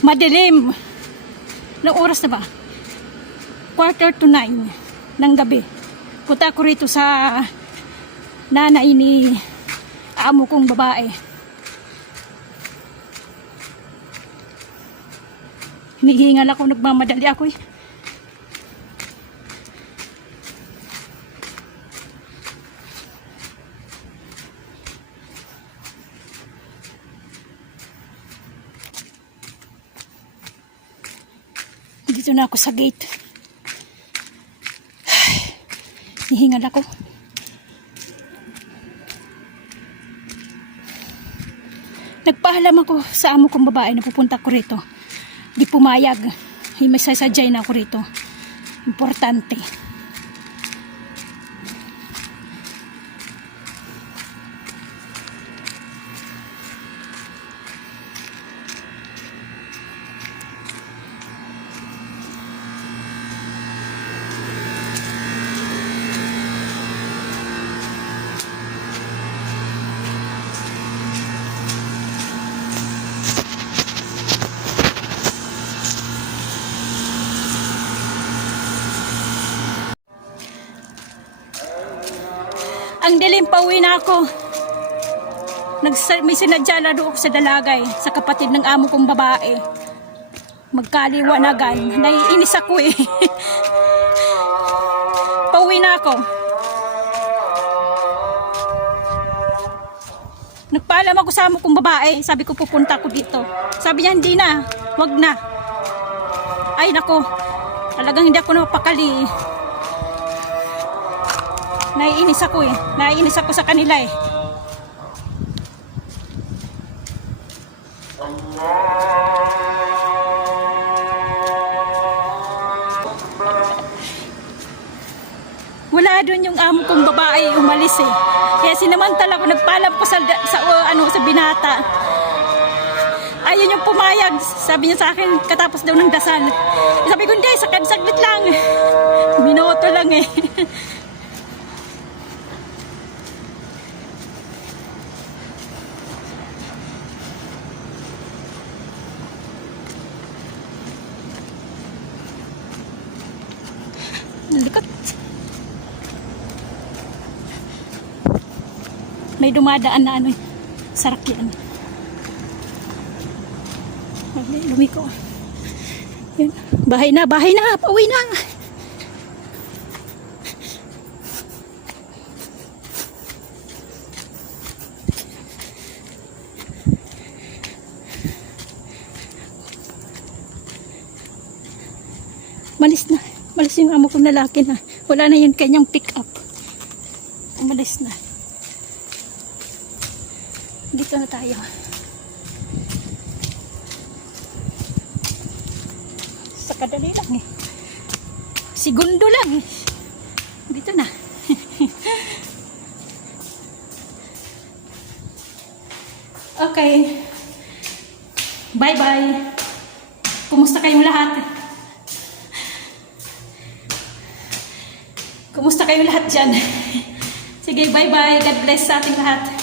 Madilim. Ilang oras na ba? 8:45 ng gabi. Punta ako rito sa nanay ni amo kong babae. Hinihingal ako, nagmamadali ako eh. Dito na ako sa gate. Hihingal ako. Nagpaalam ako sa amo kong babae na pupunta ko rito. Di pumayag. May sasadyay na ako rito. Importante. Ang dilim, pauwi na ako. May sinadya na doon ako sa Dalagay, sa kapatid ng amo kong babae. Magkaliwanagan. Naiinis ako eh. Pauwi na ako. Nagpaalam ako sa amo kong babae. Sabi ko pupunta ako dito. Sabi niya hindi na. Wag na. Ay nako. Talagang hindi ako napakali. Naiinis ako eh. Naiinis ako sa kanila eh. Wala doon yung amo kong babae umalis eh. Kaya sinamantala ko, nagpaalam ko sa binata. Ayun yung pumayag. Sabi niya sa akin katapos daw ng dasal. Sabi ko hindi, saglit lang. Minuto lang eh. Nalikat. May dumadaan na sarakyan. Lumiko. Yan. Bahay na, pauwi na. Malis yung amo kong lalaki na. Wala na yung kanyang pick up. Umalis na. Dito na tayo. Sa kadali lang eh. Segundo lang eh. Dito na. Okay. Bye-bye. Kumusta kayong lahat? Kumusta kayong lahat dyan? Sige, bye-bye. God bless sa ating lahat.